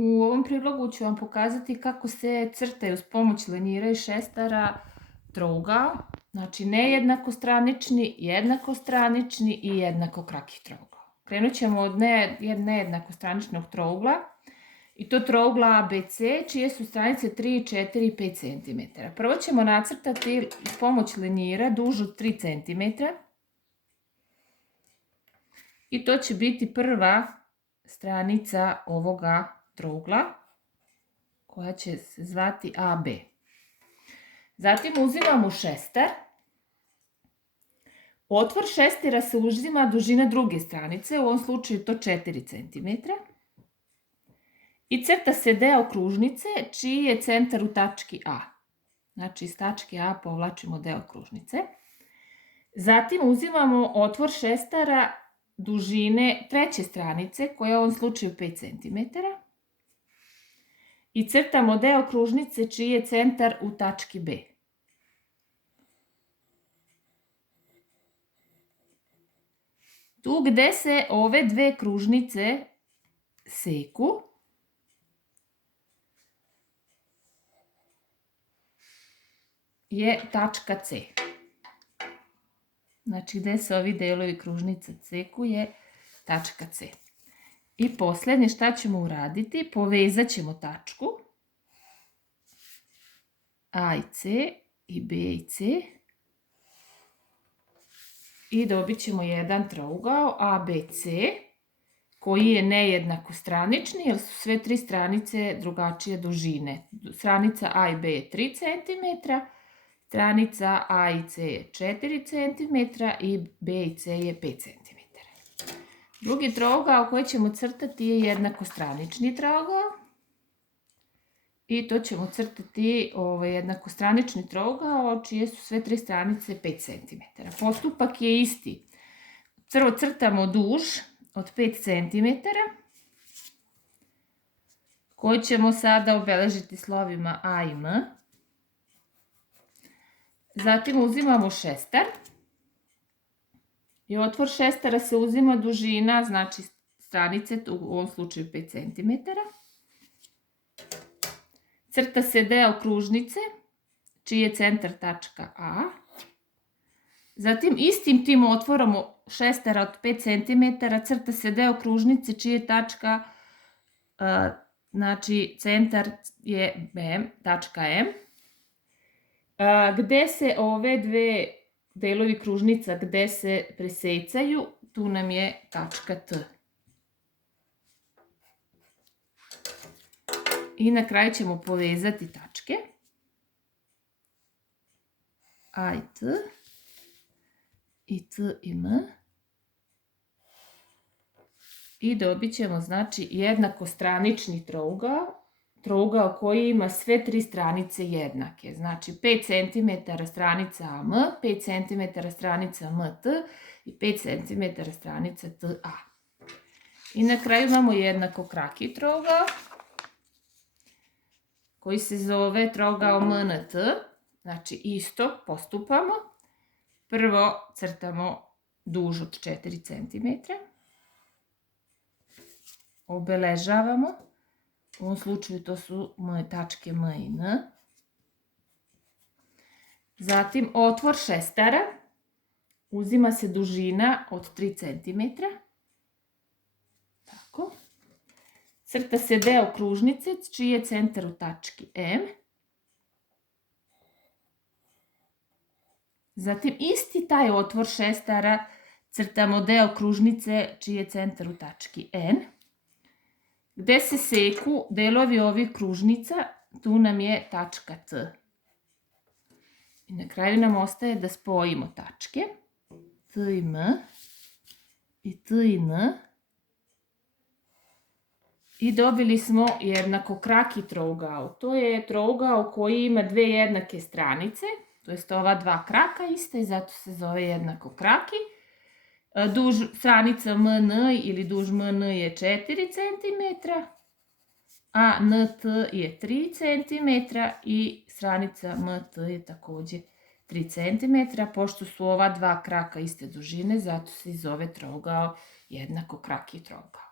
U ovom prilogu ću vam pokazati kako se crtaju uz pomoć lenjira i šestara trougao, znači nejednakostranični, jednakostranični i jednakokraki trougao. Krenut ćemo od nejednakostraničnog trougla i to trougla ABC čije su stranice 3, 4 i 5 cm. Prvo ćemo nacrtati uz pomoć lenjira duž od 3 cm i to će biti prva stranica ovoga trougla koja će se zvati AB. Zatim uzimamo šestar. Otvor šestera se uzima dužina druge stranice, u ovom slučaju to 4 cm. I crta se deo kružnice čiji je centar u tački A. Znači iz tačke A povlačimo deo kružnice. Zatim uzimamo otvor šestara dužine treće stranice koja je u ovom slučaju 5 cm. I crtamo deo kružnice čiji je centar u tački B. Tu gde se ove dve kružnice seku, je tačka C. Znači gde se ovi delovi kružnice seku je tačka C. I posljednje šta ćemo uraditi? Povezat ćemo tačku A i C i B i C i dobit ćemo jedan trougao ABC koji je nejednakostranični jer su sve tri stranice drugačije dužine. Stranica A i B je 3 cm, stranica A i C je 4 cm i B i C je 5 cm. Drugi trougao koji ćemo crtati je jednakostranični trougao. I to ćemo crtati jednakostranični trougao čije su sve tri stranice 5 cm. Postupak je isti. Prvo crtamo duž od 5 cm koji ćemo sada obeležiti slovima A i M. Zatim uzimamo šestar. I otvor šestara se uzima dužina, znači stranice, u ovom slučaju 5 cm. Crta se deo kružnice, čiji je centar tačka A. Zatim istim tim otvorom šestara od 5 cm crta se deo kružnice, čiji je tačka, znači centar je tačka M. Gde se ove dve delovi kružnica gde se presecaju, tu nam je tačka T. I na kraju ćemo povezati tačke A i T i T i M i dobit ćemo znači jednakostranični trougao koji ima sve tri stranice jednake. Znači 5 cm stranica AM, 5 cm stranica MT i 5 cm stranica TA. I na kraju imamo jednakokraki trougao koji se zove trougao MNT. Znači isto postupamo. Prvo crtamo duž od 4 cm. Obeležavamo. U ovom slučaju to su moje tačke M i N. Zatim otvor šestara. Uzima se dužina od 3 cm. Tako. Crta se deo kružnice čiji je centar u tački M. Zatim isti taj otvor šestara crtamo deo kružnice čiji je centar u tački N. Gde se seku delovi ovih kružnica, tu nam je tačka T. I na kraju nam ostaje da spojimo tačke T i M i T i N. I dobili smo jednakokraki trougao. To je trougao koji ima dve jednake stranice, to jest ova dva kraka iste i zato se zove jednakokraki. Duž stranica MN ili duž MN je 4 cm, a NT je 3 cm i stranica MT je također 3 cm. Pošto su ova dva kraka iste dužine, zato se zove trougao jednakokraki trougao.